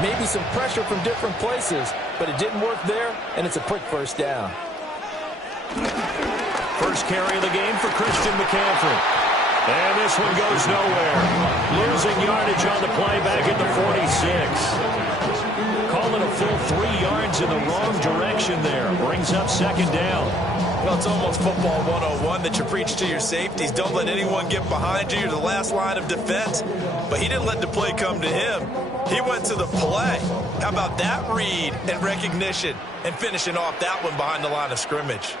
Maybe some pressure from different places, but it didn't work there, and it's a quick first down. First carry of the game for Christian McCaffrey. And this one goes nowhere. Losing yardage on the play back at the 46. Calling a full 3 yards in the wrong direction there. Brings up second down. Well, it's almost football 101 that you preach to your safeties. Don't let anyone get behind you. You're the last line of defense. But he didn't let the play come to him. He went to the play. How about that read and recognition and finishing off that one behind the line of scrimmage?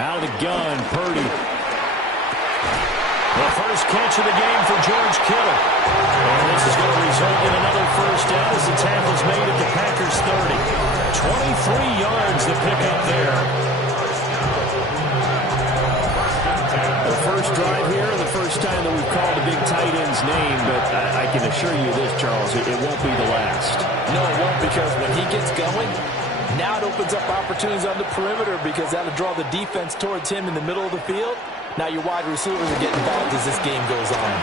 Out of the gun, Purdy. The first catch of the game for George Kittle. And this is going to result in another first down as the tackle's made at the Packers 30. 23 yards to pick up there. The first drive here, the first time that we've called a big tight end's name, but I can assure you this, Charles, it won't be the last. No, it won't, because when he gets going, now it opens up opportunities on the perimeter because that'll draw the defense towards him in the middle of the field. Now your wide receivers are getting involved as this game goes on.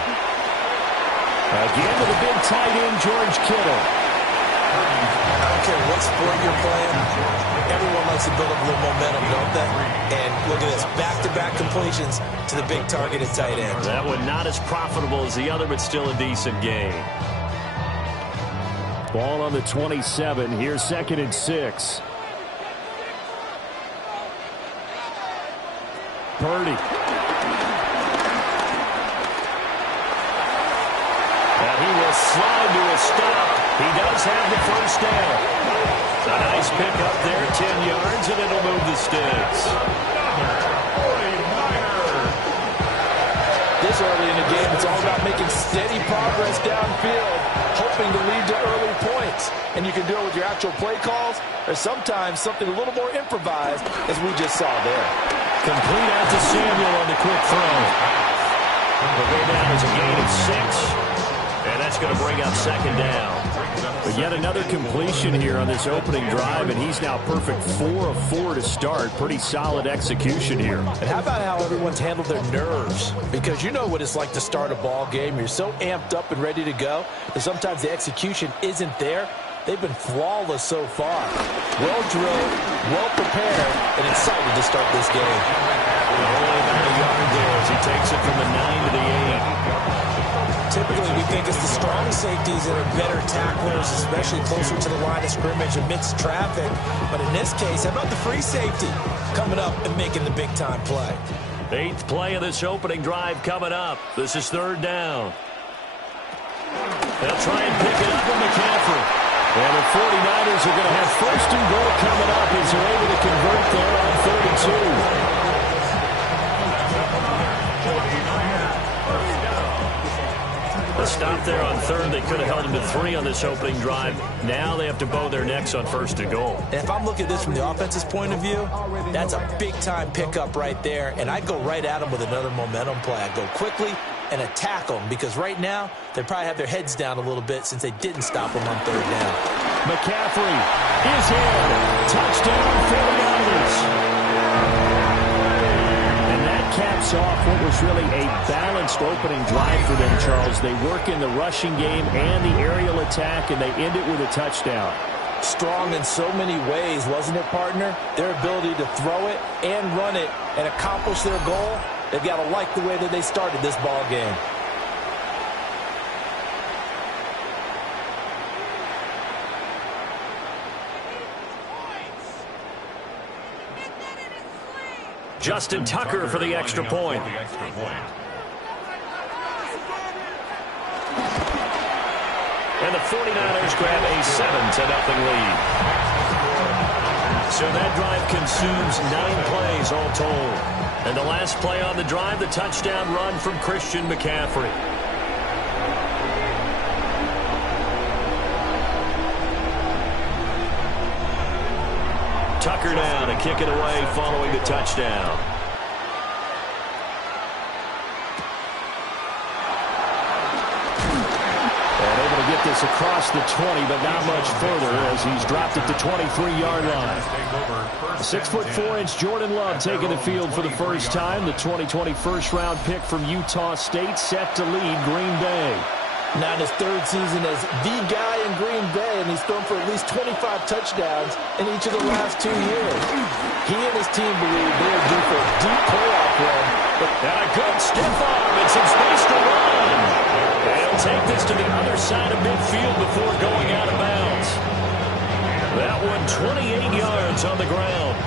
Again with a big tight end, George Kittle. I don't care what sport you're playing. Everyone likes to build up a little momentum, don't they? And look at this, back-to-back completions to the big targeted tight end. That one not as profitable as the other, but still a decent game. Ball on the 27. Here's 2nd and 6. Purdy. And he will slide to a stop. He does have the first down. A nice pick up there, 10 yards, and it'll move the sticks. This early in the game, it's all about making steady progress downfield, hoping to lead to early points. And you can do it with your actual play calls, or sometimes something a little more improvised, as we just saw there. Complete out to Samuel on the quick throw. Will go down as a gain of 6, and that's going to bring up second down. But yet another completion here on this opening drive, and he's now perfect 4 of 4 to start. Pretty solid execution here. And how about how everyone's handled their nerves? Because you know what it's like to start a ball game. You're so amped up and ready to go, and sometimes the execution isn't there. They've been flawless so far. Well drilled, well prepared, and excited to start this game. Only about a yard there as he takes it from the 9 to the 8. Typically, we think it's the strong safeties that are better tacklers, especially closer to the line of scrimmage amidst traffic. But in this case, how about the free safety coming up and making the big-time play? 8th play of this opening drive coming up. This is 3rd down. They'll try and pick it up with McCaffrey. And the 49ers are going to have 1st and goal coming up as they're able to convert there on 32. A stop there on 3rd. They could have held them to 3 on this opening drive. Now they have to bow their necks on 1st and goal. And if I'm looking at this from the offense's point of view, that's a big-time pickup right there. And I'd go right at them with another momentum play. I'd go quickly and attack them, because right now they probably have their heads down a little bit since they didn't stop them on 3rd down. McCaffrey is in. Touchdown, 49ers. Caps off what was really a balanced opening drive for them, Charles. They work in the rushing game and the aerial attack, and they end it with a touchdown. Strong in so many ways, wasn't it, partner? Their ability to throw it and run it and accomplish their goal, they've got to like the way that they started this ball game. Justin Tucker for the extra point. And the 49ers grab a 7-0 lead. So that drive consumes 9 plays all told. And the last play on the drive, the touchdown run from Christian McCaffrey. Tucker now to kick it away following the touchdown. And able to get this across the 20, but not much further as he's dropped at the 23-yard line. 6'4" Jordan Love taking the field for the first time. The 2020 first-round pick from Utah State set to lead Green Bay. Now in his third season as the guy in Green Bay, and he's thrown for at least 25 touchdowns in each of the last 2 years. He and his team believe they are due for a deep playoff run. And a good stiff arm and some space to run. And he'll take this to the other side of midfield before going out of bounds. That one 28 yards on the ground.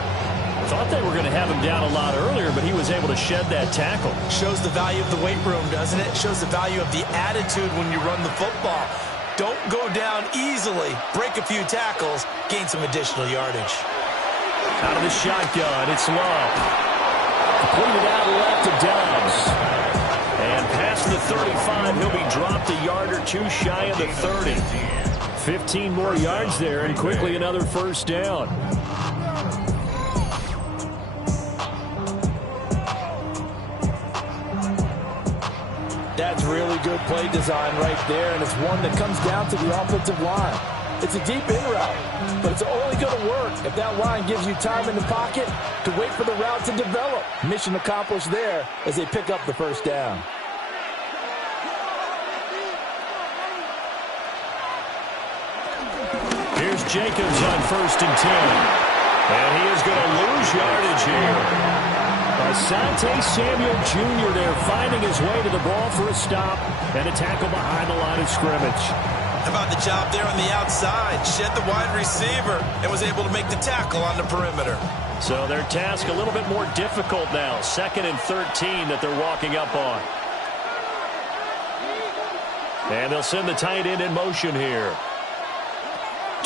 Thought they were going to have him down a lot earlier, but he was able to shed that tackle. Shows the value of the weight room, doesn't it? Shows the value of the attitude when you run the football. Don't go down easily. Break a few tackles. Gain some additional yardage. Out of the shotgun, it's Love. Completed out left to Dobbs. And past the 35, he'll be dropped a yard or two shy of the 30. 15 more yards there, and quickly another first down. That's really good play design right there, and it's one that comes down to the offensive line. It's a deep in route, but it's only going to work if that line gives you time in the pocket to wait for the route to develop. Mission accomplished there as they pick up the first down. Here's Jacobs on 1st and 10. And he is going to lose yardage here. Asante Samuel Jr. there finding his way to the ball for a stop and a tackle behind the line of scrimmage. How about the job there on the outside? Shed the wide receiver and was able to make the tackle on the perimeter. So their task a little bit more difficult now. 2nd and 13 that they're walking up on. And they'll send the tight end in motion here.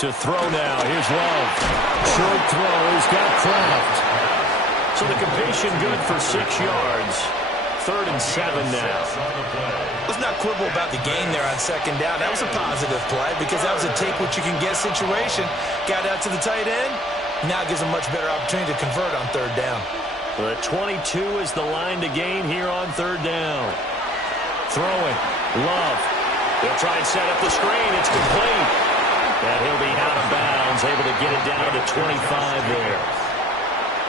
To throw now. Here's Love. Short throw. He's got Kraft. So the completion good for 6 yards. 3rd and 7 now. Let's not quibble about the gain there on 2nd down. That was a positive play because that was a take-what-you-can-get situation. Got out to the tight end. Now gives a much better opportunity to convert on 3rd down. The 22 is the line to gain here on 3rd down. Throwing. Love. They'll try and set up the screen. It's complete. And he'll be out of bounds, able to get it down to 25 there.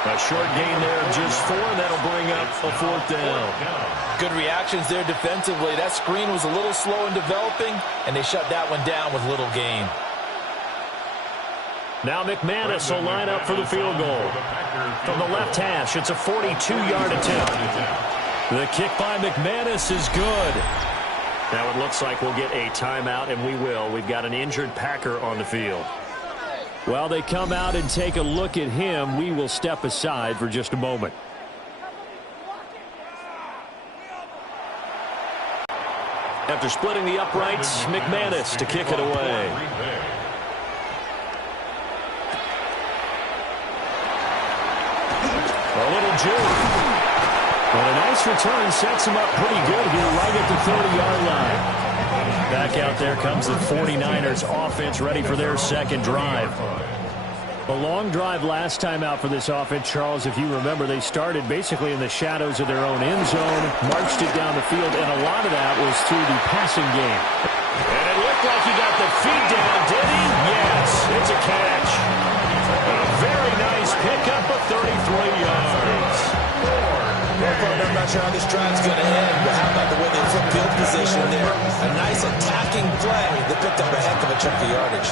A short gain there of just 4, and that'll bring up a 4th down. Good reactions there defensively. That screen was a little slow in developing, and they shut that one down with little gain. Now McManus will line up for the field goal. From the left hash, it's a 42-yard attempt. The kick by McManus is good. Now it looks like we'll get a timeout, and we will. We've got an injured Packer on the field. While they come out and take a look at him, we will step aside for just a moment. After splitting the uprights, McManus to kick it away. A little juke. But a nice return sets him up pretty good here right at the 30-yard line. Back out there comes the 49ers offense ready for their 2nd drive. A long drive last time out for this offense, Charles. If you remember, they started basically in the shadows of their own end zone, marched it down the field, and a lot of that was through the passing game. And it looked like he got the feet down, did he? Yes, it's a catch. A very nice pickup of 33 yards. I'm not sure how this drive's going to end, but how about the way they flip field position there? A nice attacking play that picked up a heck of a chunk of yardage.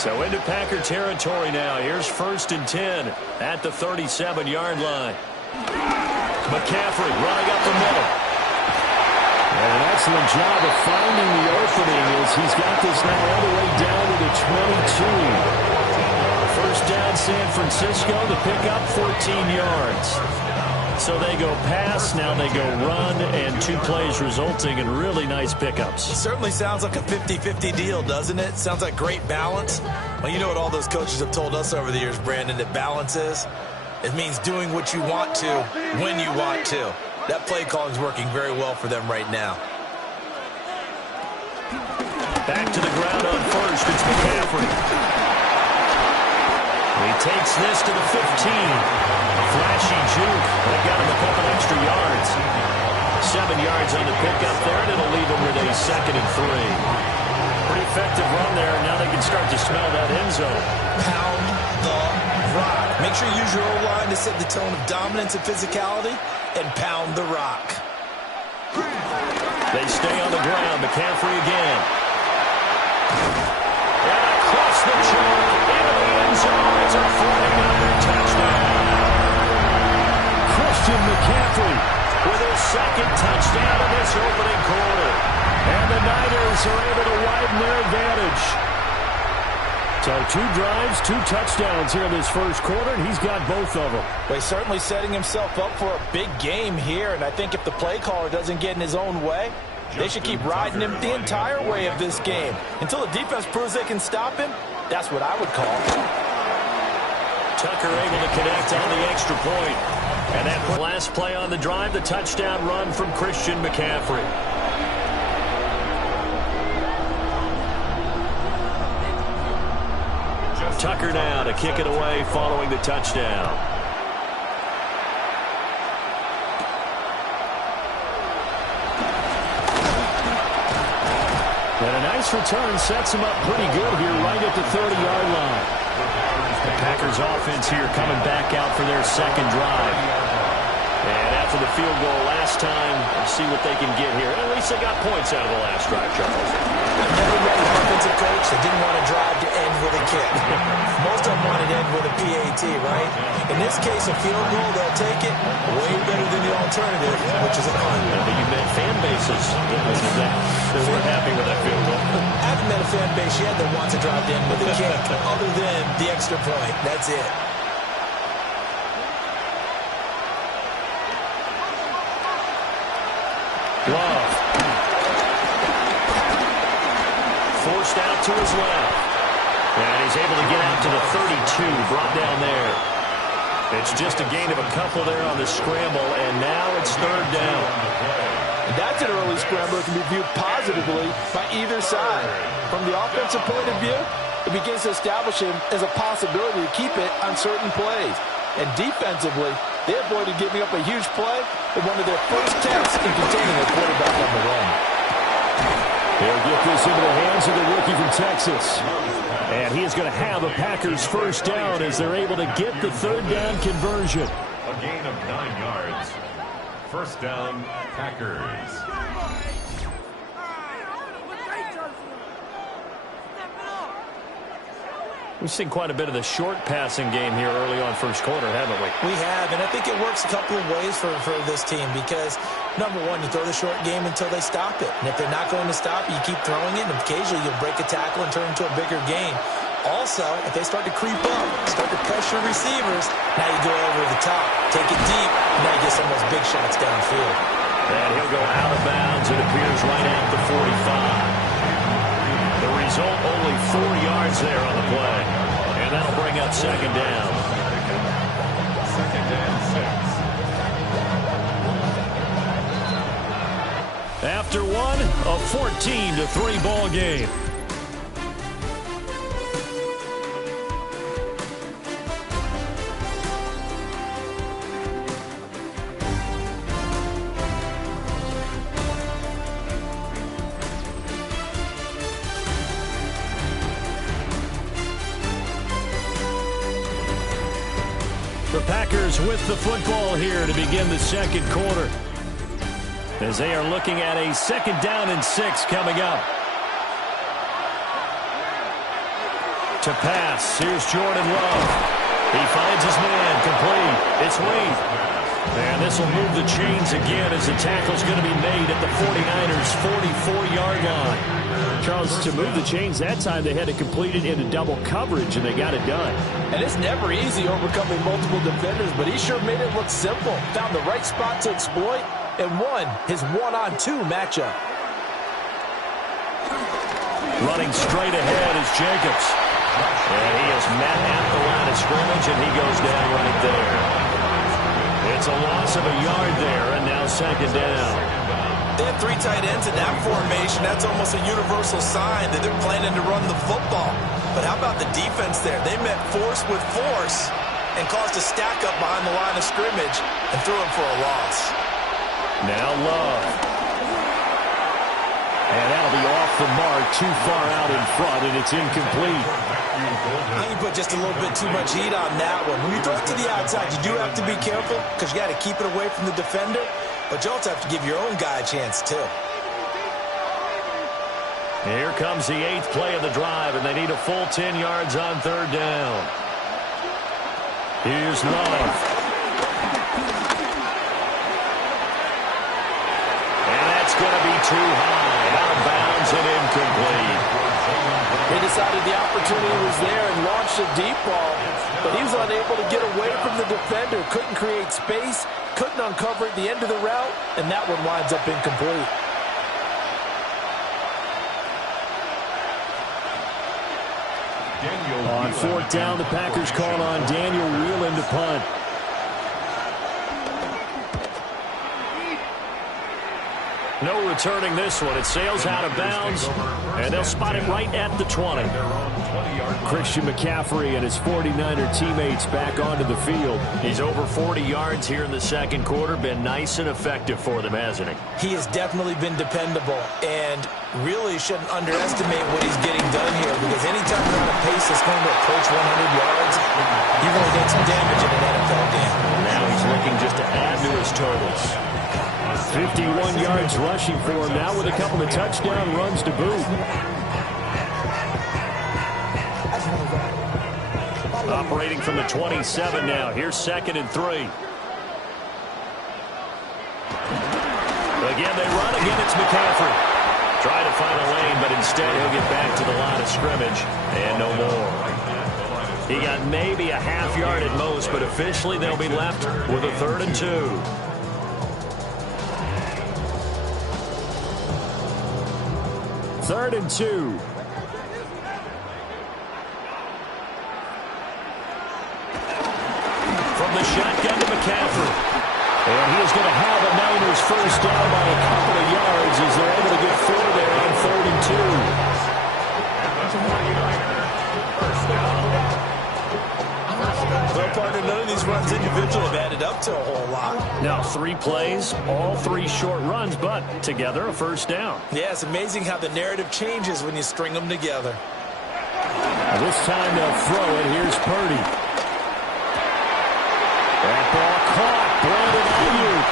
So into Packer territory now. Here's 1st and 10 at the 37-yard line. McCaffrey running up the middle. And an excellent job of finding the opening as he's got this now all the way down to the 22. First down San Francisco to pick up 14 yards. So they go pass, now they go run, and 2 plays resulting in really nice pickups. It certainly sounds like a 50-50 deal, doesn't it? Sounds like great balance. Well, you know what all those coaches have told us over the years, Brandon, that balance is? It means doing what you want to when you want to. That play calling is working very well for them right now. Back to the ground on 1st, it's McCaffrey. He takes this to the 15. Flashy juke. That got him a couple extra yards. 7 yards on the pickup there, and it'll leave him with a 2nd and 3. Pretty effective run there. Now they can start to smell that end zone. Pound the rock. Make sure you use your O-line to set the tone of dominance and physicality, and pound the rock. They stay on the ground. McCaffrey again. And across the chalk into the end zone. It's a 49er touchdown. Christian McCaffrey with his second touchdown in this opening quarter. And the Niners are able to widen their advantage. So 2 drives, 2 touchdowns here in this first quarter, and he's got both of them. Well, he's certainly setting himself up for a big game here, and I think if the play caller doesn't get in his own way, they should keep riding him the entire way of this game. Until the defense proves they can stop him, that's what I would call. Tucker able to connect on the extra point. And that last play on the drive, the touchdown run from Christian McCaffrey. Tucker now to kick it away following the touchdown. And a nice return sets him up pretty good here right at the 30-yard line. The Packers offense here coming back out for their second drive. And after the field goal last time, let's see what they can get here. At least they got points out of the last drive, Charles. I've never met an offensive coach that didn't want to drive to end with a kick. Most of them want to end with a PAT, right? In this case, a field goal, they'll take it way better than the alternative, which is a punt. But you met fan bases that were happy with that field goal. I haven't met a fan base yet that wants to drive to end with a kick, other than the extra point. That's it. Love. Forced out to his left. And he's able to get out to the 32, brought down there. It's just a gain of a couple there on the scramble, and now it's third down. And that's an early scramble that can be viewed positively by either side. From the offensive point of view, it begins to establish him as a possibility to keep it on certain plays. And defensively, they avoided giving up a huge play in one of their first tests in containing a quarterback on the run. They'll get this into the hands of the rookie from Texas. And he is going to have a Packers first down as they're able to get the third down conversion. A gain of 9 yards. First down, Packers. We've seen quite a bit of the short passing game here early on first quarter, haven't we? We have, and I think it works a couple of ways for this team because, number one, you throw the short game until they stop it. And if they're not going to stop it, you keep throwing it, and occasionally you'll break a tackle and turn it into a bigger game. Also, if they start to creep up, start to pressure receivers, now you go over the top, take it deep, and now you get some of those big shots downfield. And he'll go out of bounds. It appears right at the 45. The result, only 4 yards there on the play. And that'll bring up second down. Second and 6. After one, a 14-3 ball game. The Packers with the football here to begin the second quarter, as they are looking at a second down and 6 coming up. To pass, here's Jordan Love. He finds his man, complete. It's Lee. And this will move the chains again as the tackle's going to be made at the 49ers' 44-yard line. Charles, to move the chains that time, they had to complete it into double coverage, and they got it done. And it's never easy overcoming multiple defenders, but he sure made it look simple. Found the right spot to exploit and won his one-on-two matchup. Running straight ahead is Jacobs. And he is met at the line of scrimmage, and he goes down right there. It's a loss of a yard there, and now second down. They have 3 tight ends in that formation. That's almost a universal sign that they're planning to run the football. But how about the defense there? They met force with force and caused a stack up behind the line of scrimmage and threw him for a loss. Now Love. And that'll be off the mark are too far out in front, and it's incomplete. I think you put just a little bit too much heat on that one. When you throw it to the outside, you do have to be careful because you got to keep it away from the defender, but you also have to give your own guy a chance too. Here comes the 8th play of the drive, and they need a full 10 yards on 3rd down. Here's Love. And that's going to be too high. Out of bounds and incomplete. They decided the opportunity was there and launched a deep ball, but he was unable to get away from the defender. Couldn't create space, couldn't uncover at the end of the route, and that one winds up incomplete. On 4th down, the Packers call on Daniel Whelan to punt. No returning this one. It sails out of bounds, and they'll spot it right at the 20. Christian McCaffrey and his 49er teammates back onto the field. He's over 40 yards here in the 2nd quarter. Been nice and effective for them, hasn't he? He has definitely been dependable, and really shouldn't underestimate what he's getting done here, because anytime you're on a pace that's going to approach 100 yards, you're going to get some damage in an NFL game. Now he's looking just to add to his totals. 51 yards rushing for him now with a couple of touchdown runs to boot. Operating from the 27 now. Here's 2nd and 3. Again, they run. Again, it's McCaffrey. Trying to find a lane, but instead he'll get back to the line of scrimmage. And no more. He got maybe a half yard at most, but officially they'll be left with a 3rd and 2. 3rd and 2. From the shotgun to McCaffrey. And he is going to have a Niners first down by a couple of yards as they're able to get 4 there on 3rd and 2. Well, partner, none of these runs individually have added up to a whole lot. Now 3 plays, all 3 short runs, but together a first down. Yeah, it's amazing how the narrative changes when you string them together. This time they'll throw it. Here's Purdy. That ball caught. Brandon Ayuk.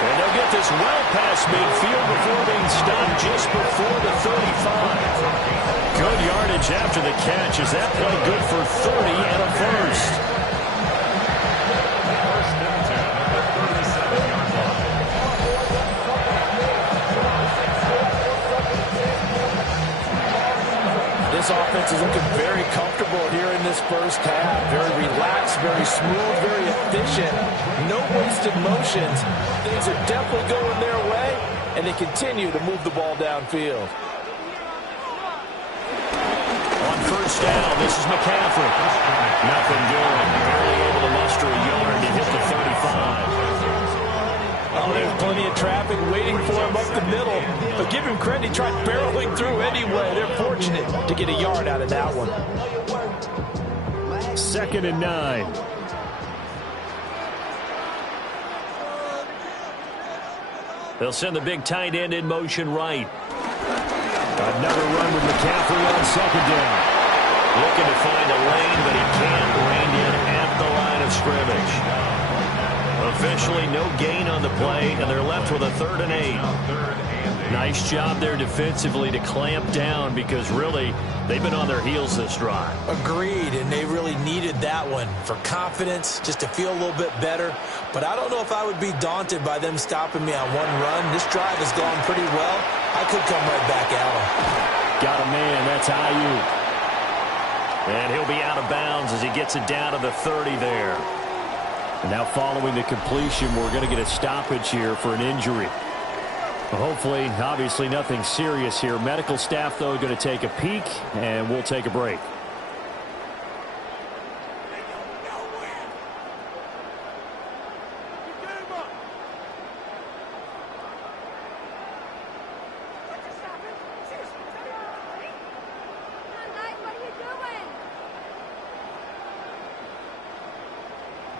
And they'll get this well past midfield before being stopped just before the 35. Good yardage after the catch. Is that play good for 30 and a first? This offense is looking very comfortable here in this first half. Very relaxed, very smooth, very efficient. No wasted motions. Things are definitely going their way, and they continue to move the ball downfield. On first down, this is McCaffrey. Nothing doing. Barely able to muster a yard to hit the 35. Oh, there's plenty of traffic waiting for him up the middle. But give him credit, he tried barreling through anyway. They're fortunate to get a yard out of that one. 2nd and 9. They'll send the big tight end in motion right. Another run with McCaffrey on 2nd down. Looking to find a lane, but he can't. Reined in at the line of scrimmage. Officially no gain on the play, and they're left with a 3rd and 8. Nice job there defensively to clamp down, because really they've been on their heels this drive. Agreed, and they really needed that one for confidence, just to feel a little bit better. But I don't know if I would be daunted by them stopping me on one run. This drive has gone pretty well. I could come right back at them. Got a man, that's Ayuk. And he'll be out of bounds as he gets it down to the 30 there. And now following the completion, we're going to get a stoppage here for an injury. Hopefully, obviously nothing serious here. Medical staff, though, going to take a peek, and we'll take a break.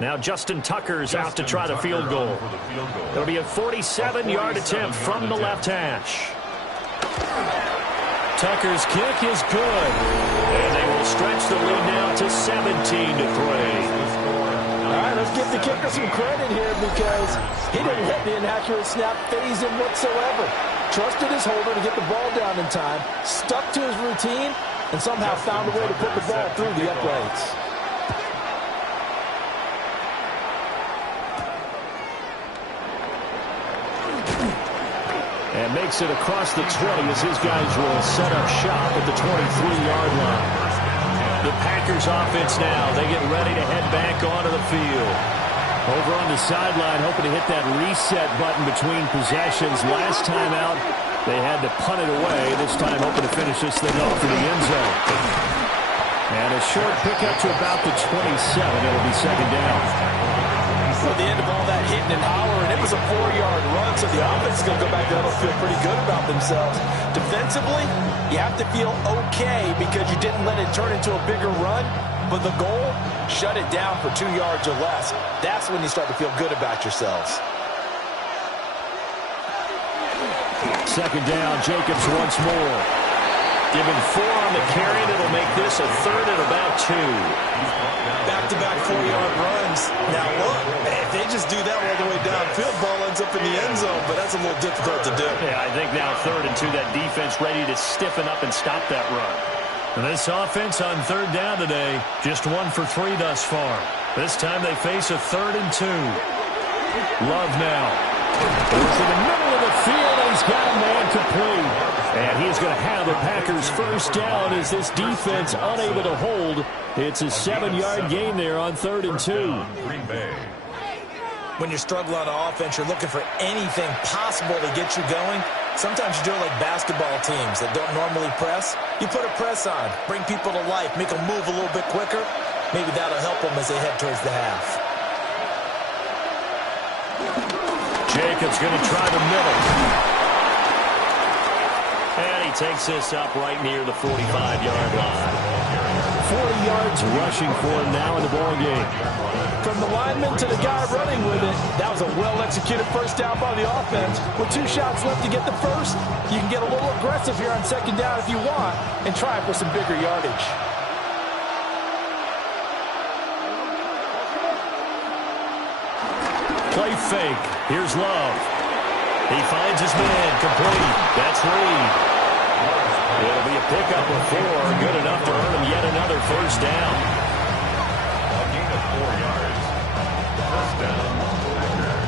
Now Justin Tucker's out to try the field goal. It'll be a 47-yard attempt from the left hash. Tucker's kick is good. And they will stretch the lead now to 17-3. All right, let's give the kicker some credit here because he didn't let the inaccurate snap phase him whatsoever. Trusted his holder to get the ball down in time, stuck to his routine, and somehow found a way to put the ball through the uprights. And makes it across the 20 as his guys will set up shop at the 23-yard line. The Packers offense now, they get ready to head back onto the field. Over on the sideline, hoping to hit that reset button between possessions. Last time out, they had to punt it away. This time, hoping to finish this thing off in the end zone. And a short pickup to about the 27. It'll be second down. At the end of all that hitting and hollering, it was a 4-yard run, so the offense is going to go back there and feel pretty good about themselves. Defensively, you have to feel okay because you didn't let it turn into a bigger run, but the goal, shut it down for 2 yards or less. That's when you start to feel good about yourselves. Second down, Jacobs once more. Given 4 on the carry, it'll make this a third and about 2. Back-to-back 4-yard runs. Now look, if they just do that all the way downfield, ball ends up in the end zone, but that's a little difficult to do. Yeah, I think now 3rd and 2, that defense ready to stiffen up and stop that run. And this offense on 3rd down today, just 1 for 3 thus far. This time they face a 3rd and 2. Love now. It's in the middle of the field, and he's got a man complete. And he's going to have the Packers first down as this defense unable to hold. It's a 7-yard gain there on 3rd and 2. Green Bay. When you're struggling on offense, you're looking for anything possible to get you going. Sometimes you do it like basketball teams that don't normally press. You put a press on, bring people to life, make them move a little bit quicker. Maybe that'll help them as they head towards the half. Jacobs going to try the middle. And he takes this up right near the 45-yard line. 40 yards rushing for him now in the ball game. From the lineman to the guy running with it, that was a well-executed first down by the offense. With 2 shots left to get the first, you can get a little aggressive here on second down if you want and try for some bigger yardage. Play fake. Here's Love. He finds his man. Complete. That's Reed. It'll be a pickup of 4. Good enough to earn him yet another first down. A gain of 4 yards. First down, Packers.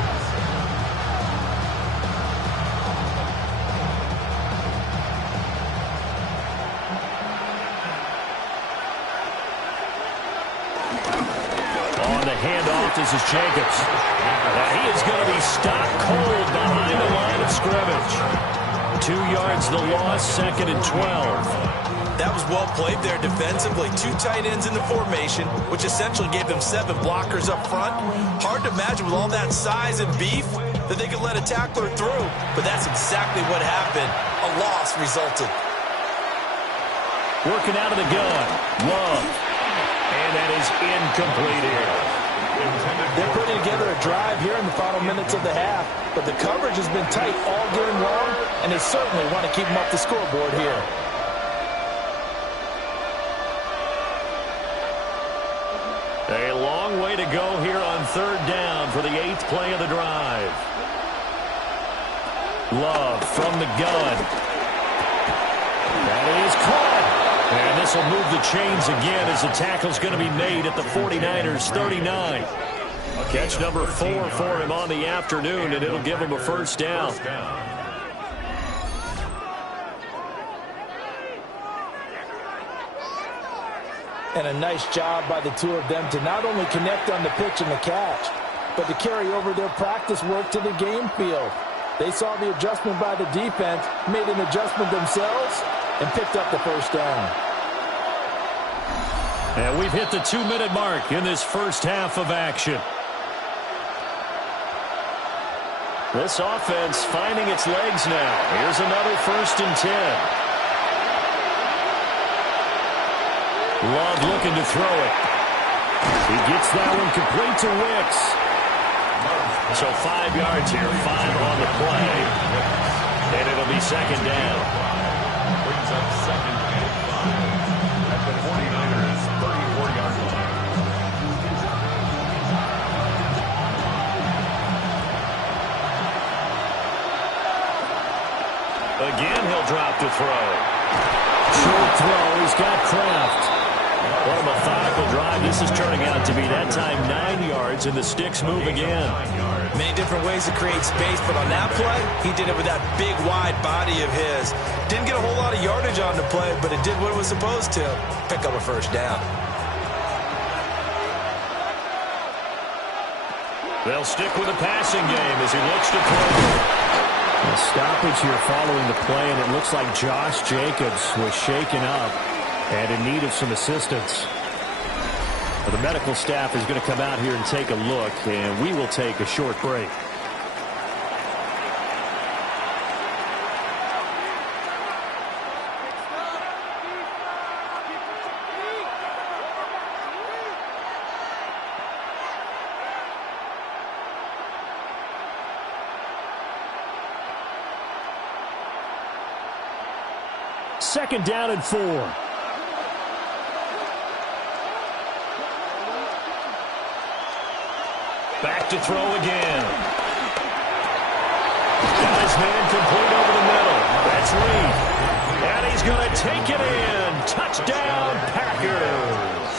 On the handoff, this is Jacobs. Now he is going to be stopped cold behind the line of scrimmage. 2 yards the loss, 2nd and 12. That was well played there defensively. 2 tight ends in the formation, which essentially gave them 7 blockers up front. Hard to imagine with all that size and beef that they could let a tackler through. But that's exactly what happened. A loss resulted. Working out of the gun. Love. And that is incomplete here. They're putting together a drive here in the final minutes of the half, but the coverage has been tight all game long, and they certainly want to keep them up the scoreboard here. A long way to go here on 3rd down for the 8th play of the drive. Love from the gun. That is caught. And this will move the chains again as the tackle's going to be made at the 49ers 39. Catch number 4 for him on the afternoon, and it'll give him a first down. And a nice job by the 2 of them to not only connect on the pitch and the catch, but to carry over their practice work to the game field. They saw the adjustment by the defense, made an adjustment themselves, and picked up the first down. And we've hit the 2-minute mark in this first half of action. This offense finding its legs now. Here's another 1st and 10. Love looking to throw it. He gets that one complete to Wicks. So 5 yards here, 5 on the play. And it'll be second down. up 2nd and 5 at the 49ers' 34-yard line. Again, he'll drop to throw. Short throw. He's got Kraft. What a methodical drive this is turning out to be. That time 9 yards, and the sticks move again. Many different ways to create space, but on that play, he did it with that big, wide body of his. Didn't get a whole lot of yardage on the play, but it did what it was supposed to. Pick up a first down. They'll stick with the passing game as he looks to throw. A stoppage here following the play, and it looks like Josh Jacobs was shaken up and in need of some assistance. Well, the medical staff is going to come out here and take a look, and we will take a short break. Second down and 4. Back to throw again. Got his man complete over the middle. That's Reed. And he's going to take it in. Touchdown, Packers.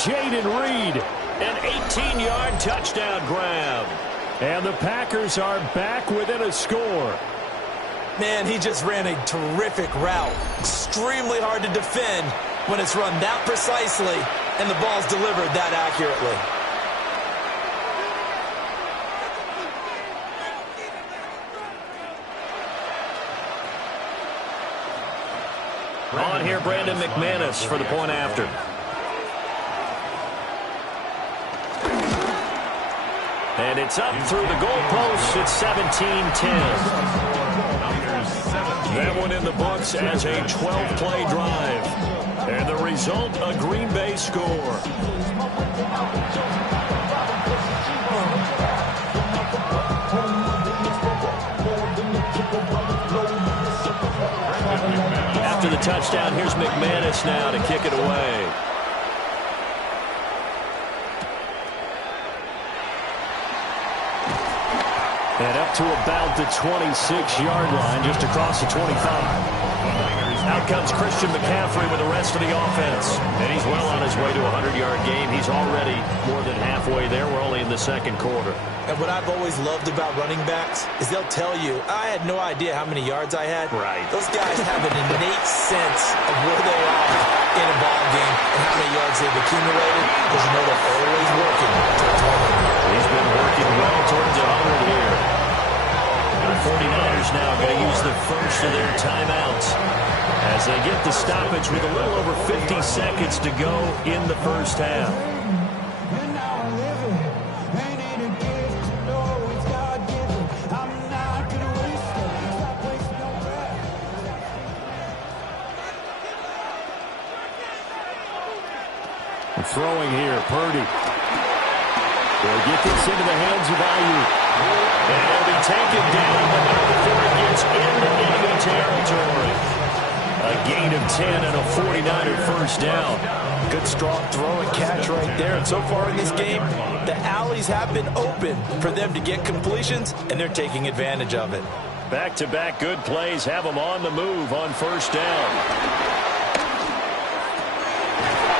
Jaden Reed, an 18-yard touchdown grab. And the Packers are back within a score. Man, he just ran a terrific route. Extremely hard to defend when it's run that precisely and the ball's delivered that accurately. On here, Brandon McManus for the point after. And it's up through the goalpost. It's 17-10. That one in the books as a 12-play drive. And the result, a Green Bay score. After the touchdown, here's McManus now to kick it away. And up to about the 26-yard line, just across the 25. Out comes Christian McCaffrey with the rest of the offense. And he's well on his way to a 100-yard game. He's already more than halfway there. We're only in the second quarter. And what I've always loved about running backs is they'll tell you, I had no idea how many yards I had. Right. Those guys have an innate sense of where they are in a ball game and how many yards they've accumulated, because you know they're always working towards 100. He's been working well towards 100 here. The 49ers now going to use the first of their timeouts as they get the stoppage with a little over 50 seconds to go in the first half. Throwing here, Purdy. They'll get this into the hands of Ayuk. And he'll be taken down, but not before it gets into enemy territory. A gain of 10 and a 49er first down. Good strong throw and catch right there. And so far in this game, the alleys have been open for them to get completions, and they're taking advantage of it. Back-to-back good plays have them on the move on first down.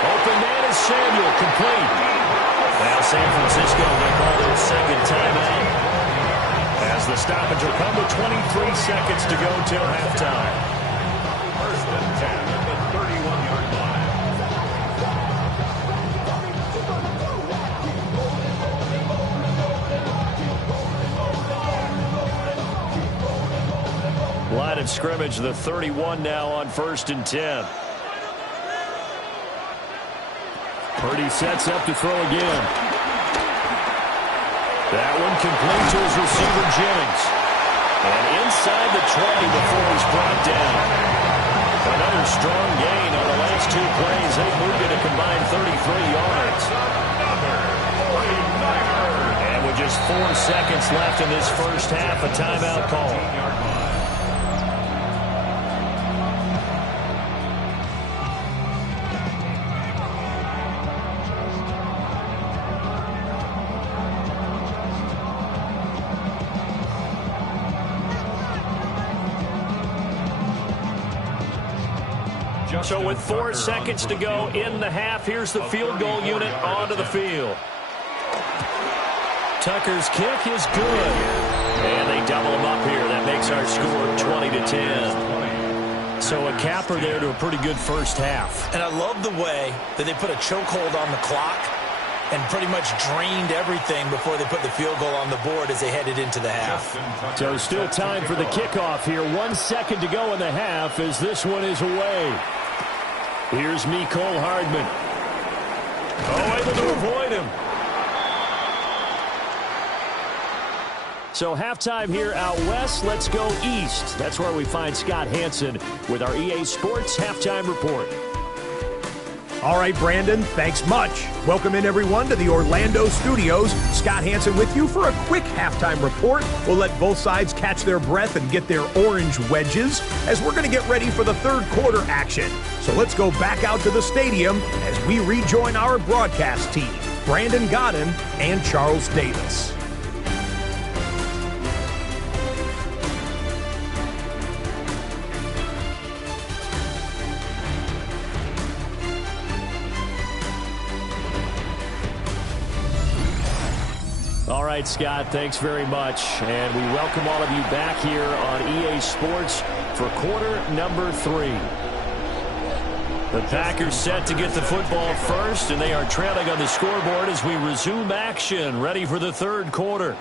Open man is Samuel, complete. Now San Francisco, they call their second timeout. As the stoppage will come with 23 seconds to go till halftime. First and 10 at the 31-yard line. Line of scrimmage, the 31 now on first and 10. Purdy sets up to throw again. That one complete to his receiver, Jennings. And inside the 20 before he's brought down. Another strong gain on the last two plays. They've moved it a combined 33 yards. And with just 4 seconds left in this first half, a timeout call. So with 4 seconds to go in the half, here's the field goal unit onto the field. Tucker's kick is good. And they double him up here. That makes our score 20-10. So a capper there to a pretty good first half. And I love the way that they put a chokehold on the clock and pretty much drained everything before they put the field goal on the board as they headed into the half. So still time for the kickoff here. 1 second to go in the half as this one is away. Here's Mecole Hardman. Oh, able to avoid him. So halftime here out west. Let's go east. That's where we find Scott Hansen with our EA Sports Halftime Report. All right, Brandon, thanks much. Welcome in, everyone, to the Orlando studios. Scott Hansen with you for a quick halftime report. We'll let both sides catch their breath and get their orange wedges as we're going to get ready for the third quarter action. So let's go back out to the stadium as we rejoin our broadcast team, Brandon Godden and Charles Davis. All right, Scott, thanks very much. And we welcome all of you back here on EA Sports for quarter number 3. The Packers set to get the football first, and they are trailing on the scoreboard as we resume action, ready for the third quarter.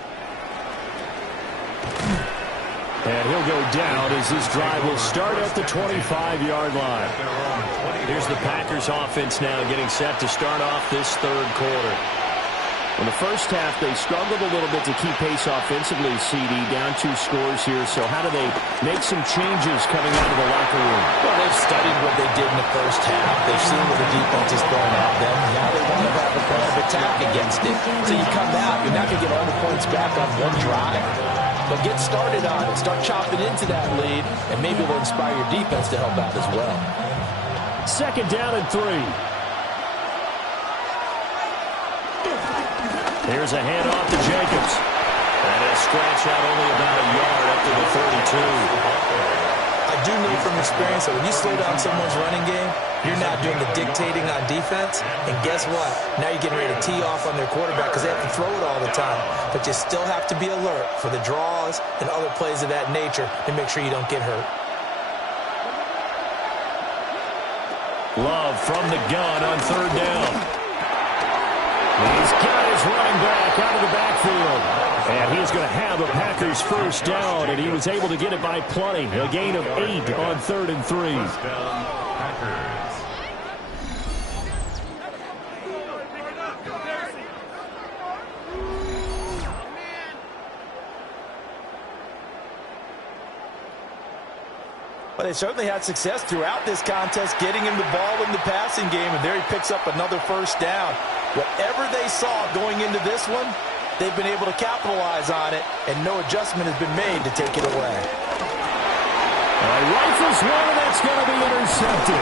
And he'll go down as this drive will start at the 25-yard line. Here's the Packers offense now getting set to start off this third quarter. In the first half, they struggled a little bit to keep pace offensively, CD, down 2 scores here. So how do they make some changes coming out of the locker room? Well, they've studied what they did in the first half. They've seen what the defense is throwing at them. Now they want to have a plan of attack against it. So you come out, you're not going to get all the points back on one drive. But get started on it. Start chopping into that lead, and maybe it'll inspire your defense to help out as well. Second down and 3. Here's a handoff to Jacobs. And a scratch out only about a yard up to the 32. I do know from experience that when you slow down someone's running game, you're not doing the dictating on defense. And guess what? Now you're getting ready to tee off on their quarterback because they have to throw it all the time. But you still have to be alert for the draws and other plays of that nature to make sure you don't get hurt. Love from the gun on third down. He's got his running back out of the backfield. And he's going to have a Packers first down, and he was able to get it by plenty. A gain of 8 on 3rd and 3. First down, Packers. Well, they certainly had success throughout this contest, getting him the ball in the passing game, and there he picks up another first down. Whatever they saw going into this one, they've been able to capitalize on it, and no adjustment has been made to take it away. Rifles one, and that's going to be intercepted.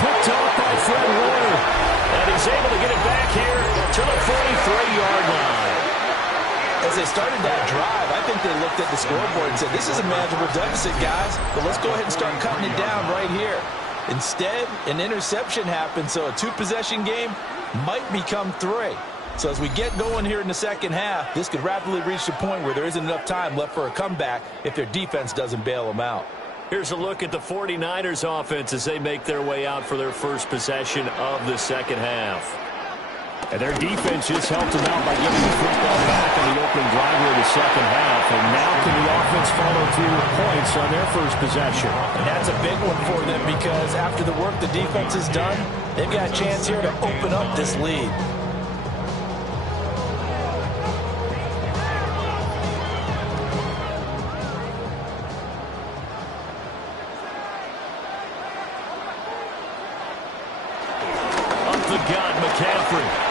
Picked off by Fred Warner. And he's able to get it back here to the 43-yard line. As they started that drive, I think they looked at the scoreboard and said, this is a manageable deficit, guys, but let's go ahead and start cutting it down right here. Instead, an interception happened, so a 2-possession game might become 3. So as we get going here in the second half, this could rapidly reach the point where there isn't enough time left for a comeback if their defense doesn't bail them out. Here's a look at the 49ers offense as they make their way out for their first possession of the second half. And their defense just helped them out by getting the football back on the opening drive of the second half. And now can the offense follow through with points on their first possession? And that's a big one for them because after the work the defense has done, they've got a chance here to open up this lead. Up the gut, McCaffrey.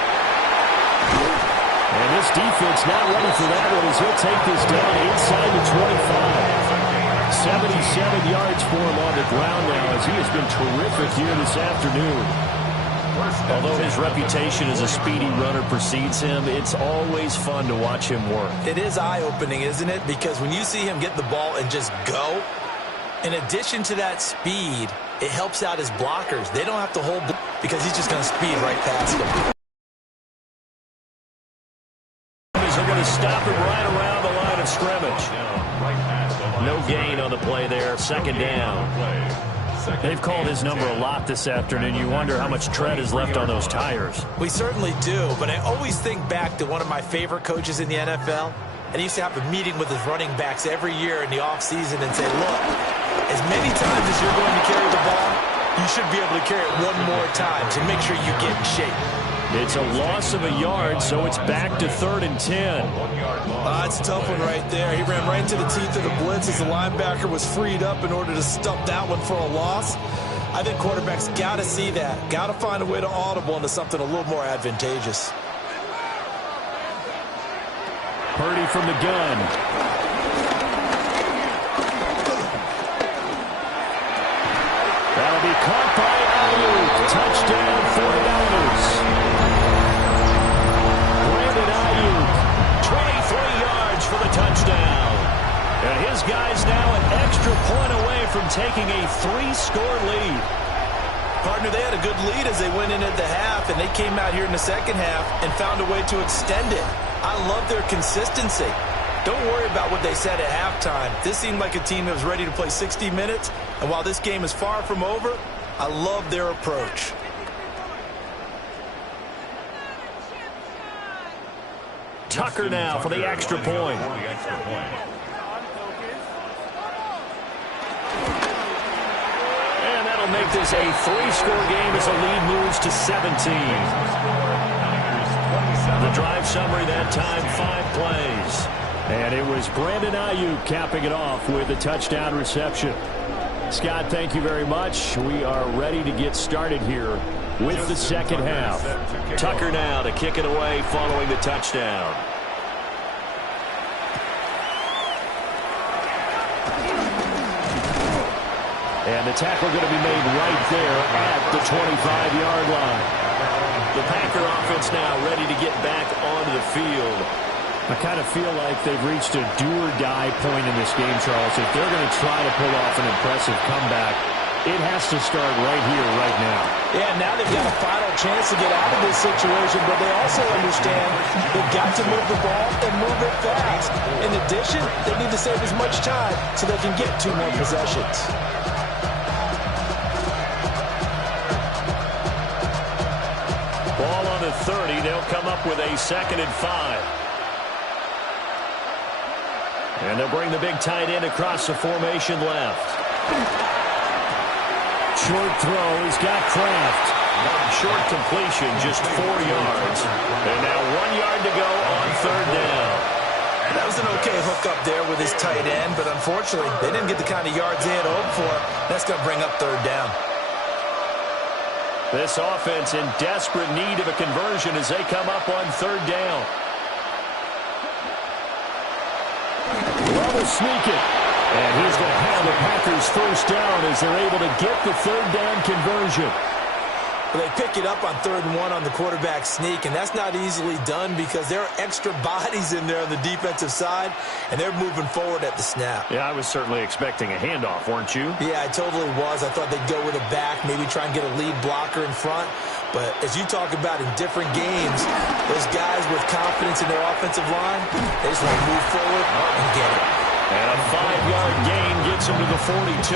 And this defense not ready for that one as he'll take this down inside the 25. 77 yards for him on the ground now as he has been terrific here this afternoon. Although his reputation as a speedy runner precedes him, it's always fun to watch him work. It is eye-opening, isn't it? Because when you see him get the ball and just go, In addition to that speed, it helps out his blockers. They don't have to hold because he's just going to speed right past them. They're going to stop him right around the line of scrimmage. No gain on the play there. Second down. They've called his number a lot this afternoon. You wonder how much tread is left on those tires. We certainly do, but I always think back to one of my favorite coaches in the NFL. And he used to have a meeting with his running backs every year in the offseason and say, look, as many times as you're going to carry the ball, you should be able to carry it one more time, so make sure you get in shape. It's a loss of a yard, so it's back to 3rd and 10. That's a tough one right there. He ran right into the teeth of the blitz as the linebacker was freed up in order to stop that one for a loss. I think quarterbacks got to see that. Got to find a way to audible into something a little more advantageous. Purdy from the gun. That'll be caught by Ayuk. Touchdown 49ers. Brandon Ayuk, 23 yards for the touchdown. And his guys now an extra point away from taking a 3-score lead. Partner, they had a good lead as they went in at the half, and they came out here in the second half and found a way to extend it. I love their consistency. Don't worry about what they said at halftime. This seemed like a team that was ready to play 60 minutes, and while this game is far from over, I love their approach. Tucker now for the extra point. And that'll make this a 3-score game as the lead moves to 17. The drive summary that time, 5 plays. And it was Brandon Ayuk capping it off with a touchdown reception. Scott, thank you very much. We are ready to get started here with the second half. Tucker now to kick it away following the touchdown. And the tackle going to be made right there at the 25-yard line. The Packer offense now ready to get back onto the field. I kind of feel like they've reached a do-or-die point in this game, Charles. If they're going to try to pull off an impressive comeback, it has to start right here, right now. Yeah, now they've got a final chance to get out of this situation, but they also understand they've got to move the ball and move it fast. In addition, they need to save as much time so they can get 2 more possessions. Ball on the 30. They'll come up with a 2nd and 5. And they'll bring the big tight end across the formation left. Short throw. He's got Kraft. Short completion, just 4 yards. And now 1 yard to go on 3rd down. That was an okay hook up there with his tight end, but unfortunately, they didn't get the kind of yards they had hoped for. That's going to bring up 3rd down. This offense in desperate need of a conversion as they come up on 3rd down. Love will sneak it. And he's going to have the Packers 1st down as they're able to get the 3rd down conversion. Well, they pick it up on 3rd and 1 on the quarterback sneak, and that's not easily done because there are extra bodies in there on the defensive side, and they're moving forward at the snap. Yeah, I was certainly expecting a handoff, weren't you? Yeah, I totally was. I thought they'd go with a back, maybe try and get a lead blocker in front. But as you talk about in different games, those guys with confidence in their offensive line, they just want to move forward and get it. And a 5-yard gain gets him to the 42.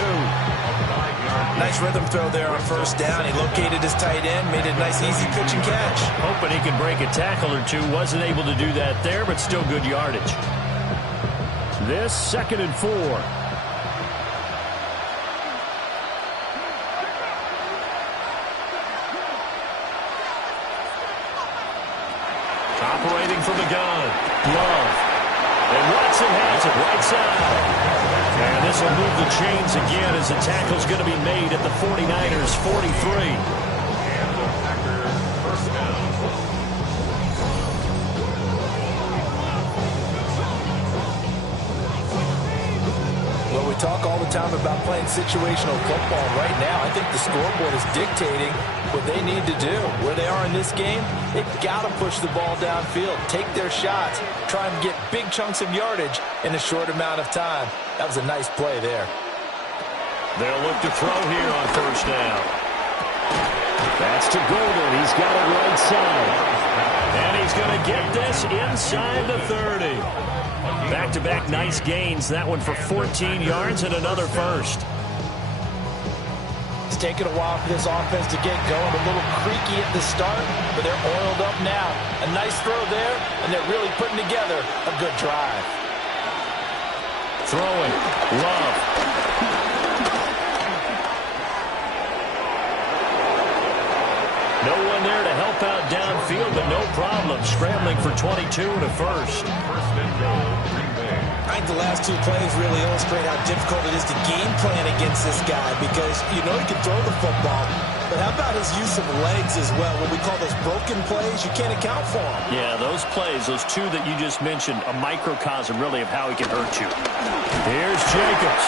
Nice rhythm throw there on 1st down. He located his tight end, made a nice easy pitch and catch. Hoping he could break a tackle or two. Wasn't able to do that there, but still good yardage. This 2nd and 4. Operating from the gun. Love. And Watson has it right side. And this will move the chains again as the tackle's going to be made at the 49ers 43. And the Packers 1st down. Well, we talk all the time about playing situational football. Right now, I think the scoreboard is dictating what they need to do. Where they are in this game, they've got to push the ball downfield, take their shots, try and get big chunks of yardage in a short amount of time. That was a nice play there. They'll look to throw here on first down. That's to Golden. He's got it right side. And he's going to get this inside the 30. Back-to-back nice gains. That one for 14 yards and another first. It's taken a while for this offense to get going. A little creaky at the start, but they're oiled up now. A nice throw there, and they're really putting together a good drive. Throwing. Love. No one there to help out downfield, but no problem. Scrambling for 22 and a first. First and goal, Green Bay. I think the last two plays really illustrate how difficult it is to game plan against this guy because you know he can throw the football, but how about his use of legs as well? What we call those broken plays, you can't account for them. Yeah, those plays, those two that you just mentioned, a microcosm really of how he can hurt you. Here's Jacobs.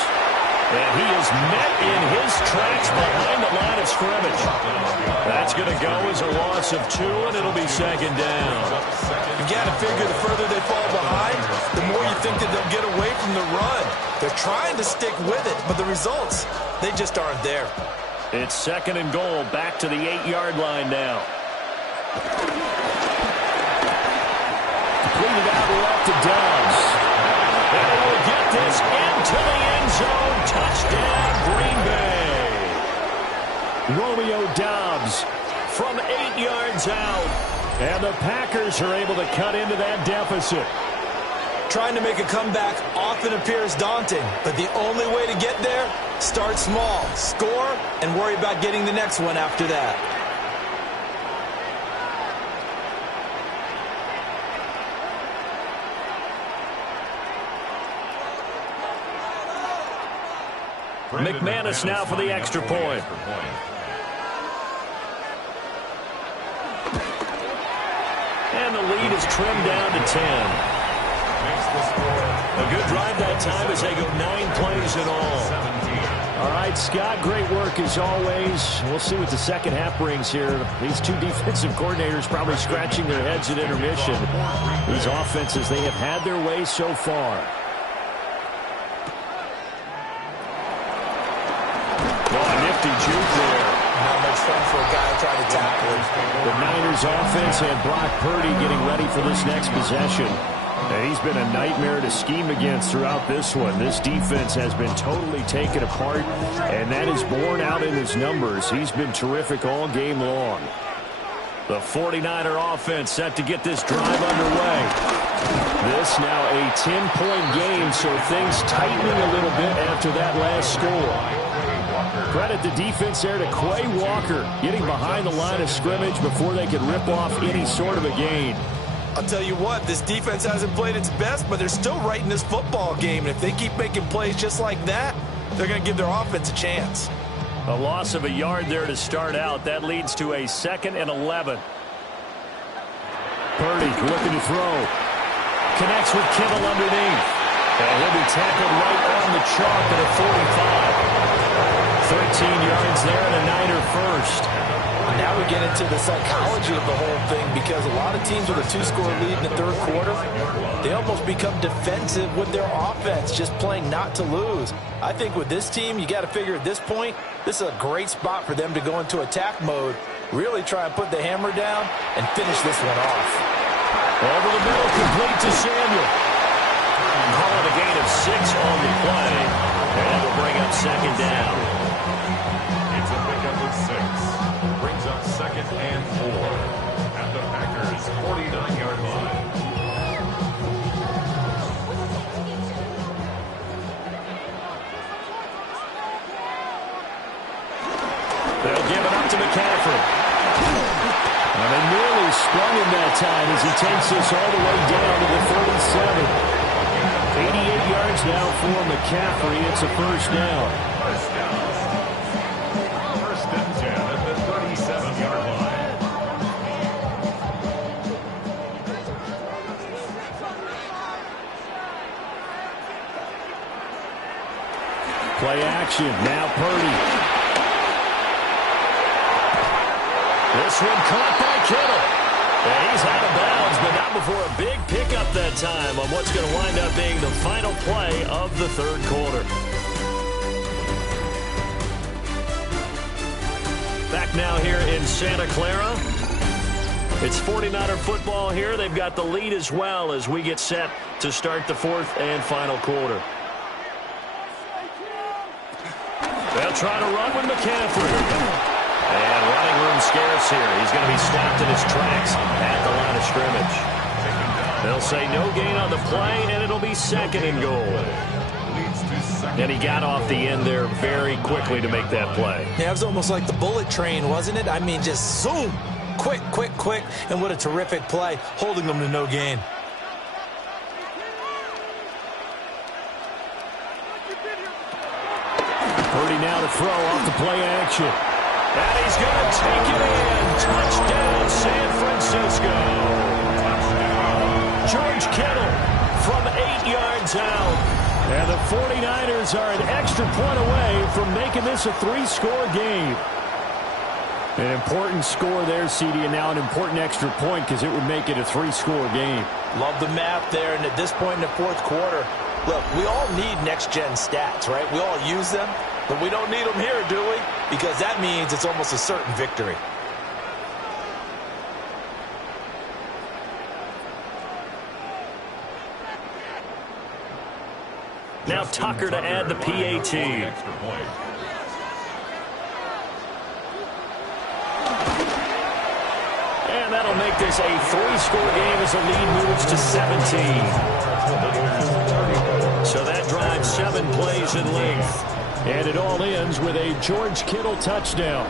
And he is met in his tracks behind the line of scrimmage. That's going to go as a loss of 2, and it'll be second down. You got to figure the further they fall behind, the more you think that they'll get away from the run. They're trying to stick with it, but the results, they just aren't there. It's second and goal, back to the 8-yard line now. Completed out left to Dobbs. And will get this into the end zone. Touchdown, Green Bay. Romeo Dobbs from 8 yards out. And the Packers are able to cut into that deficit. Trying to make a comeback often appears daunting, but the only way to get there, start small, score, and worry about getting the next one after that. McManus now for the extra point. And the lead is trimmed down to 10. A good drive that time as they go 9 plays in all. All right, Scott, great work as always. We'll see what the second half brings here. These two defensive coordinators probably scratching their heads at intermission. These offenses, they have had their way so far. Nifty juke there. Not much fun for a guy trying to tackle him. The Niners offense and Brock Purdy getting ready for this next possession. And he's been a nightmare to scheme against throughout this one. This defense has been totally taken apart, and that is borne out in his numbers. He's been terrific all game long. The 49er offense set to get this drive underway. This now a 10-point game, so things tightening a little bit after that last score. Credit the defense there to Quay Walker, getting behind the line of scrimmage before they could rip off any sort of a gain. I'll tell you what, this defense hasn't played its best, but they're still right in this football game. And if they keep making plays just like that, they're going to give their offense a chance. A loss of a yard there to start out. That leads to a 2nd and 11. Purdy looking to throw. Connects with Kittle underneath. And he'll be tackled right on the chalk at a 45. 13 yards there and a Niner first. Now we get into the psychology of the whole thing because a lot of teams with a 2-score lead in the third quarter, they almost become defensive with their offense, just playing not to lose. I think with this team, you got to figure at this point, this is a great spot for them to go into attack mode, really try and put the hammer down and finish this one off. Over the middle, complete to Samuel. Calling a gain of 6 on the play, and we'll bring up second down. It's a pickup of 6. Brings up 2nd and 4 at the Packers' 49-yard line. They'll give it up to McCaffrey. And they nearly sprung him that time as he takes this all the way down to the 37. 88 yards now for McCaffrey. It's a first down. First and 10 at the 37-yard line. Play action. Now Purdy. This one caught by Kittle. And he's out of bounds, but not before a big pickup that time on what's going to wind up being the final play of the third quarter. back now here in Santa Clara. It's 49er football here. They've got the lead as well as we get set to start the fourth and final quarter. They'll try to run with McCaffrey. And running room scarce here. He's going to be stopped in his tracks at the line of scrimmage. They'll say no gain on the play, and it'll be second and goal. And he got off the end there very quickly to make that play. Yeah, it was almost like the bullet train, wasn't it? I mean, just zoom. Quick, quick, quick. And what a terrific play, holding them to no gain. Purdy now to throw off the play action. And he's going to take it in. Touchdown, San Francisco. George Kittle from 8 yards out. And the 49ers are an extra point away from making this a 3-score game. An important score there, CD, and now an important extra point because it would make it a 3-score game. Love the map there, and at this point in the fourth quarter, look, we all need next-gen stats, right? We all use them, but we don't need them here, do we? Because that means it's almost a certain victory. Now Tucker to add the PAT. And that'll make this a 3-score game as the lead moves to 17. So that drives 7 plays in length. And it all ends with a George Kittle touchdown.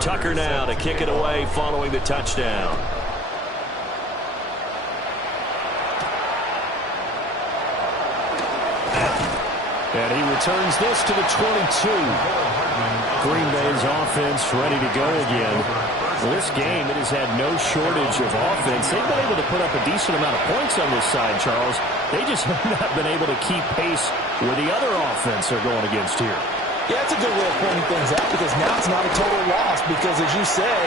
Tucker now to kick it away following the touchdown. And he returns this to the 22. Green Bay's offense ready to go again. Well, this game, it has had no shortage of offense. They've been able to put up a decent amount of points on this side, Charles. They just have not been able to keep pace with the other offense they're going against here. Yeah, it's a good way of pointing things out because now it's not a total loss because, as you said,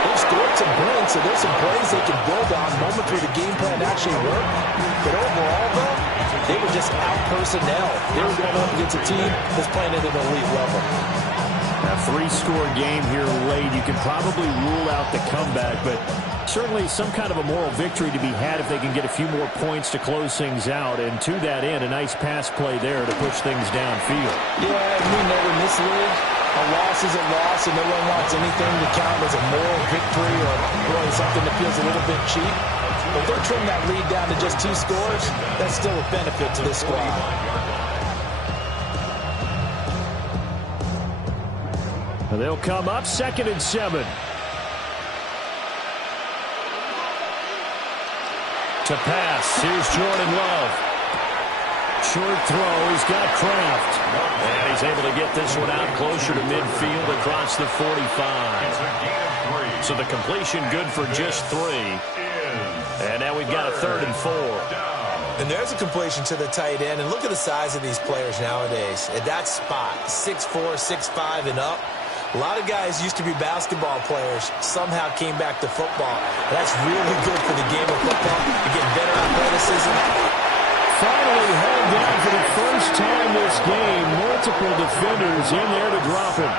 they've scored some points, so there's some plays they can build on, moments where the game plan actually worked. But overall, though, they were just out-personnel. They were going up against a team that's playing at an elite level. A 3-score game here late. You can probably rule out the comeback, but certainly some kind of a moral victory to be had if they can get a few more points to close things out. And to that end, a nice pass play there to push things downfield. Yeah, and we know in this league, a loss is a loss, and no one wants anything to count as a moral victory or really something that feels a little bit cheap. But if they're trimming that lead down to just 2 scores, that's still a benefit to this squad. They'll come up 2nd and 7. To pass, here's Jordan Love. Short throw, he's got Kraft. And he's able to get this one out closer to midfield across the 45. So the completion good for just 3. And now we've got a 3rd and 4. And there's a completion to the tight end. And look at the size of these players nowadays. At that spot, 6'4", 6'5", and up. A lot of guys used to be basketball players, somehow came back to football. That's really good for the game of football. You're getting better athleticism. Finally held down for the first time this game. Multiple defenders in there to drop him.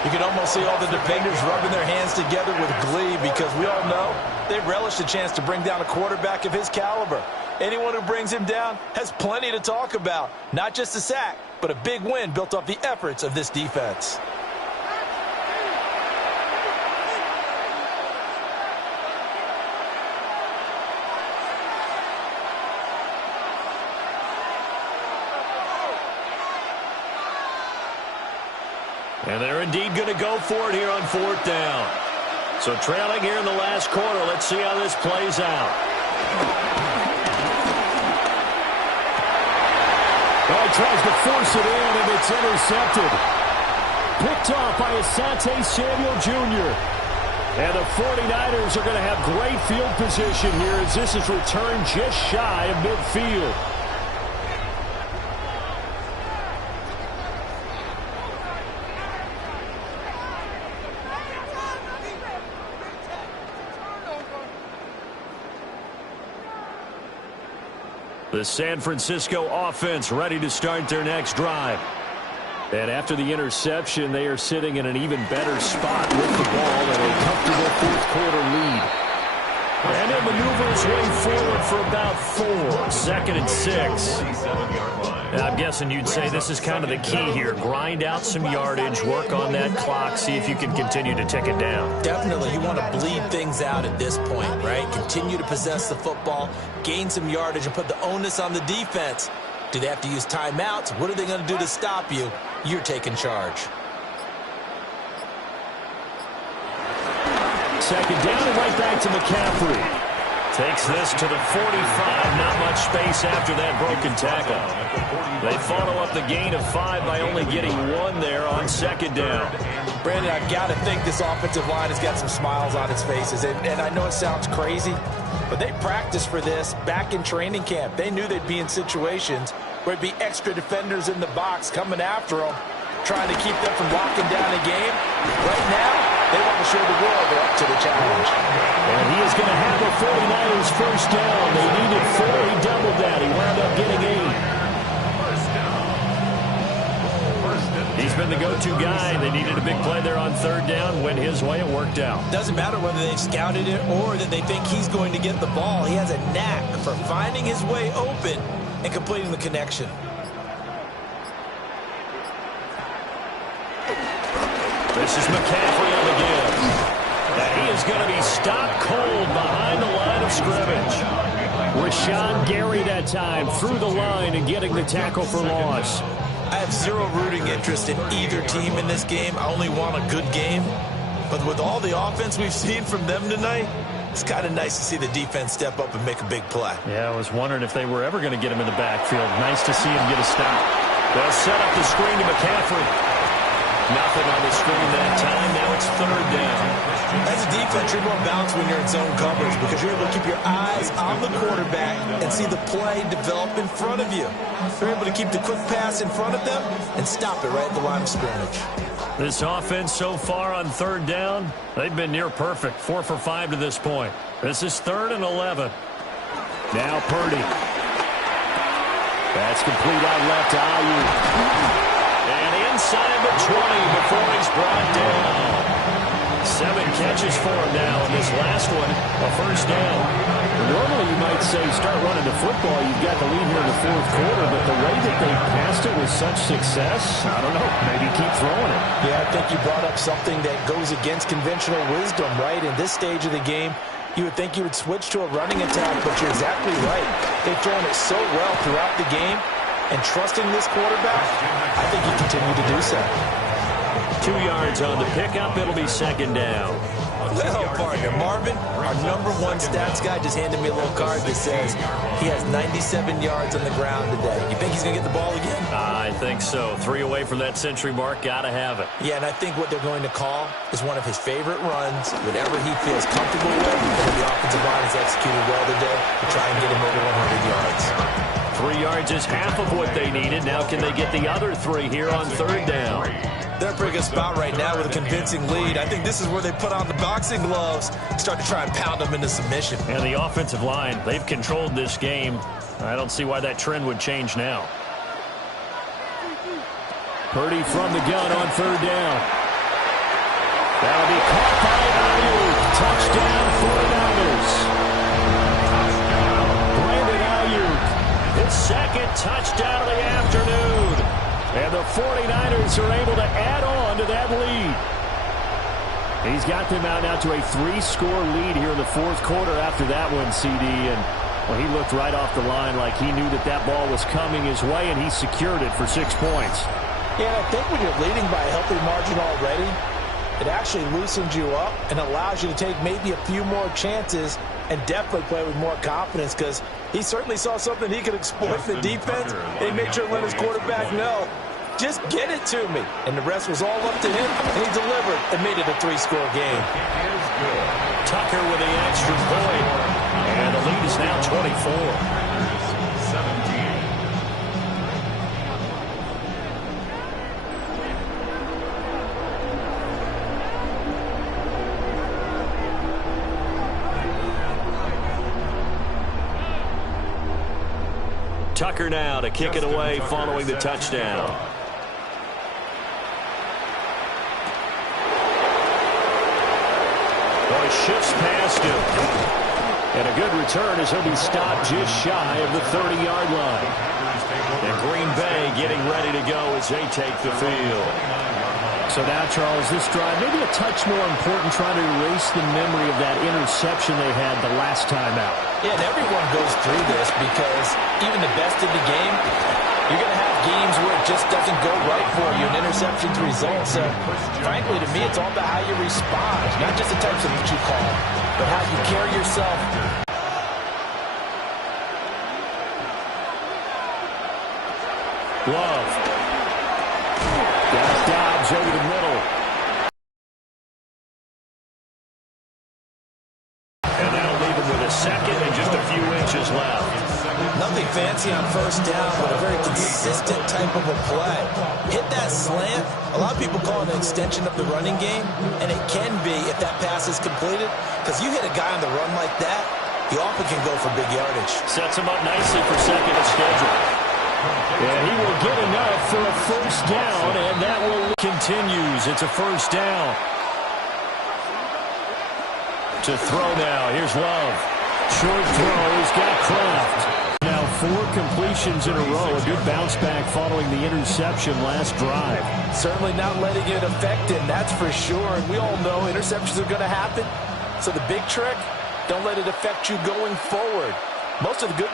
You can almost see all the defenders rubbing their hands together with glee because we all know they relish the chance to bring down a quarterback of his caliber. Anyone who brings him down has plenty to talk about. Not just a sack, but a big win built off the efforts of this defense. And they're indeed going to go for it here on 4th down. So trailing here in the last quarter. Let's see how this plays out. Oh, he tries to force it in, and it's intercepted. Picked off by Asante Samuel Jr. And the 49ers are going to have great field position here as this is returned just shy of midfield. The San Francisco offense ready to start their next drive. And after the interception, they are sitting in an even better spot with the ball and a comfortable fourth-quarter lead. And it maneuvers way forward for about 4. 2nd and 6. And I'm guessing you'd say this is kind of the key here. Grind out some yardage, work on that clock, see if you can continue to tick it down. Definitely. You want to bleed things out at this point, right? Continue to possess the football, gain some yardage, and put the onus on the defense. Do they have to use timeouts? What are they going to do to stop you? You're taking charge. 2nd down and right back to McCaffrey. Takes this to the 45. Not much space after that broken tackle. They follow up the gain of 5 by only getting 1 there on 2nd down. Brandon, I've got to think this offensive line has got some smiles on its faces. And I know it sounds crazy, but they practiced for this back in training camp. They knew they'd be in situations where it'd be extra defenders in the box coming after them, trying to keep them from locking down a game. Right now, they want to show the world they're up to the challenge. And he is going to have the 49ers first down. They needed 4. He doubled that. He wound up getting 8. He's been the go-to guy. They needed a big play there on 3rd down. Went his way. It worked out. Doesn't matter whether they've scouted it or that they think he's going to get the ball. He has a knack for finding his way open and completing the connection. This is McCaffrey on the give. And he is going to be stopped cold behind the line of scrimmage. Rashawn Gary that time through the line and getting the tackle for loss. I have zero rooting interest in either team in this game. I only want a good game. But with all the offense we've seen from them tonight, it's kind of nice to see the defense step up and make a big play. Yeah, I was wondering if they were ever going to get him in the backfield. Nice to see him get a stop. They'll set up the screen to McCaffrey. Nothing on the screen that time. Now it's 3rd down. As a defense, you're more balanced when you're in zone coverage because you're able to keep your eyes on the quarterback and see the play develop in front of you. You're able to keep the quick pass in front of them and stop it right at the line of scrimmage. This offense so far on 3rd down, they've been near perfect. 4 for 5 to this point. This is 3rd and 11. Now Purdy. That's complete out left to Ayuk. And inside the 20 before he's brought down. 7 catches for him now, and this last one, a first down. Normally, you might say start running the football. You've got the lead here in the 4th quarter, but the way that they passed it with such success, I don't know, maybe keep throwing it. Yeah, I think you brought up something that goes against conventional wisdom, right? In this stage of the game, you would think you would switch to a running attack, but you're exactly right. They've thrown it so well throughout the game, and trusting this quarterback, I think you continue to do so. 2 yards on the pickup. It'll be 2nd down. Well, partner, Marvin, our #1 stats guy, just handed me a little card that says he has 97 yards on the ground today. You think he's going to get the ball again? I think so. 3 away from that century mark. Got to have it. Yeah, and I think what they're going to call is one of his favorite runs, whatever he feels comfortable with, and the offensive line has executed well today to try and get him over 100 yards. 3 yards is half of what they needed. Now can they get the other 3 here on 3rd down? They're in a pretty good spot right now with a convincing lead. I think this is where they put on the boxing gloves, start to try and pound them into submission. And the offensive line, they've controlled this game. I don't see why that trend would change now. Purdy from the gun on 3rd down. That'll be caught by Ayuk. Touchdown 49ers. Brandon Ayuk, his 2nd touchdown of the afternoon. And the 49ers are able to add on to that lead. He's got them out now to a 3-score lead here in the 4th quarter after that one, CD. And well, he looked right off the line like he knew that that ball was coming his way, and he secured it for 6 points. Yeah, I think when you're leading by a healthy margin already, it actually loosens you up and allows you to take maybe a few more chances and definitely play with more confidence because he certainly saw something he could exploit in the defense. He made sure to let his quarterback know, just get it to me. And the rest was all up to him, and he delivered and made it a 3-score game. Tucker with the extra point, and the lead is now 24. Tucker now to kick it away following the touchdown. Well, he shifts past him. And a good return as he'll be stopped just shy of the 30-yard line. And Green Bay getting ready to go as they take the field. So now, Charles, this drive maybe a touch more important, trying to erase the memory of that interception they had the last time out. Yeah, and everyone goes through this because even the best in the game, you're going to have games where it just doesn't go right for you, and interceptions result. So, frankly, to me, it's all about how you respond, not just the types of what you call, but how you carry yourself. Love. Got Dobbs over the middle. And that'll leave him with a second and just a few inches left. Nothing fancy on first down, but a very consistent type of a play. Hit that slant. A lot of people call it an extension of the running game, and it can be if that pass is completed, because you hit a guy on the run like that, he often can go for big yardage. Sets him up nicely for second and schedule. And he will get enough for a first down, and that will continues. It's a first down. To throw now. Here's Love. short throw. He's got Kraft. Now 4 completions in a row. A good bounce back following the interception last drive. Certainly not letting it affect him, that's for sure. And we all know interceptions are going to happen. So the big trick, don't let it affect you going forward. Most of the good